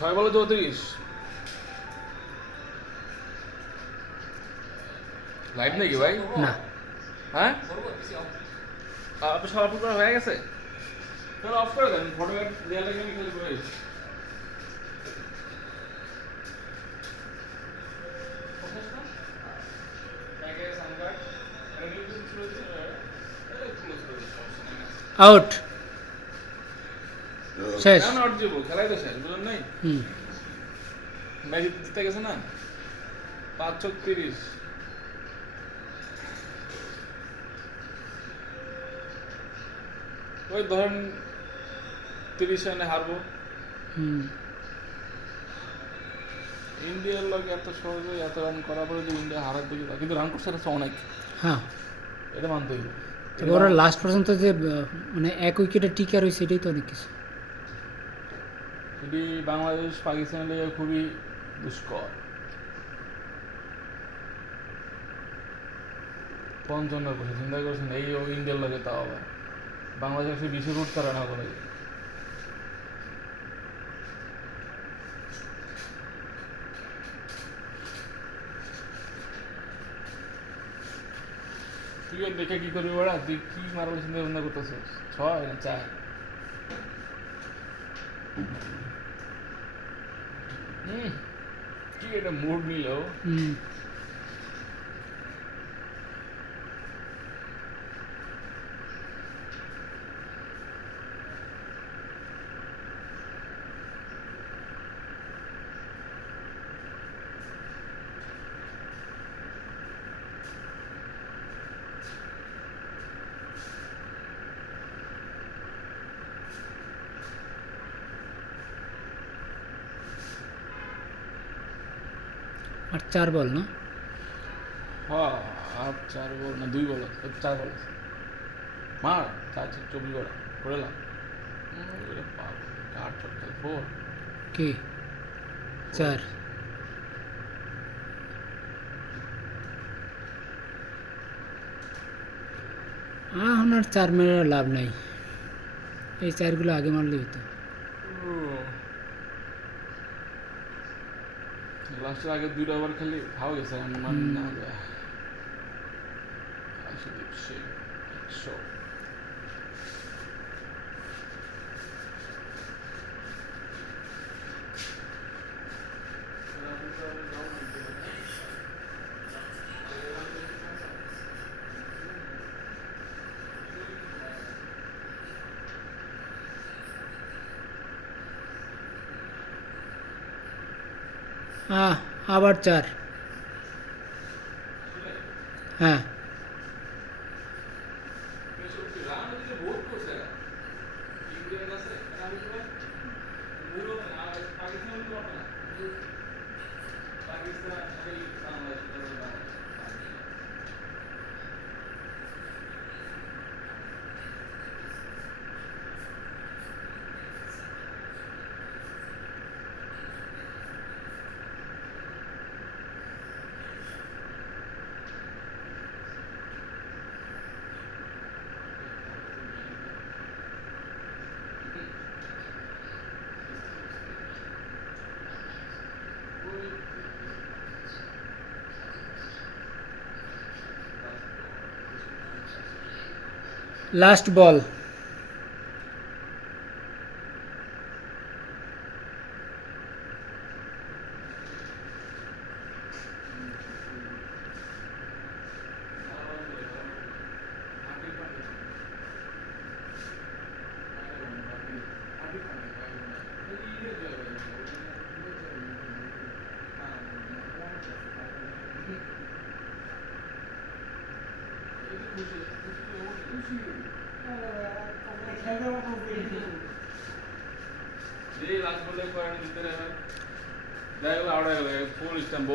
ছয় বলে চৌত্রিশ লাইভ নাকি ভাই? না। হ্যাঁ? আ- আপনার সব আপলোড করা হয়ে গেছে? তাহলে অফ করে দেন ফটো দেওয়া লাগে আমি খালি করে। আউট শেষ। কেন আউট খেলাই তো শেষ বুঝলেন নাই? হুম। ম্যাচ জিতে গেছে না? পাঁচ চোখ তিরিশ। ওই ধরেন তিরিশ রানে হারবো। ইন্ডিয়ার লোক এত সহজে এত রান করার পরে ইন্ডিয়া হারার দিকে কিন্তু রান করছে এটা অনেক। হ্যাঁ। এটা মানতে তবে ওরা লাস্ট পর্যন্ত যে মানে এক উইকেটে টিকা রয়েছে এটাই তো অনেক কিছু। এটি বাংলাদেশ, পাকিস্তানের লেগে খুবই দুষ্কর। পঞ্চান্ন করছে চিন্তা করছেন, এই ও ইন্ডিয়ার লাগে তাও আবার বাংলাদেশ একশো বিশে রুট তারা না করে তুই দেখে কি করবি ওরা তুই কি মারবো চিন্তা ভাবনা করতেছিস? ছয় না চার? কি এটা মুড নিল। হুম। আর চার বল না হ্যাঁ আর চার বল না দুই বল আছে চার বল আছে মার চার চার চব্বিশ বল করে এলাম আট ছক্কা ফোর কে চার এখন আর চার মেরে লাভ নাই এই চারগুলো আগে মারলে হতো লাস্টের আগে দুইটা ওভার খালি খাওয়া গেছে আমি মানে না একশো। আহ আবার চার হ্যাঁ লাস্ট বল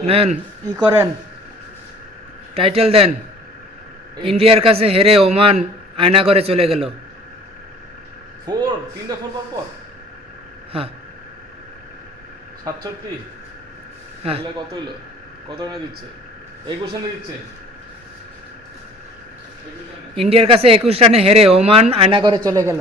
নেন ই করেন। টাইটেল দেন। ইন্ডিয়ার কাছে হেরে ওমান আয়না করে চলে গেল। ফোর তিনটা ফোর পর? হ্যাঁ। সাতষট্টি? হ্যাঁ। কত হইল? কত দিচ্ছে? একুশ দিচ্ছে। ইন্ডিয়ার কাছে একুশ রানে হেরে ওমান আয়না করে চলে গেল।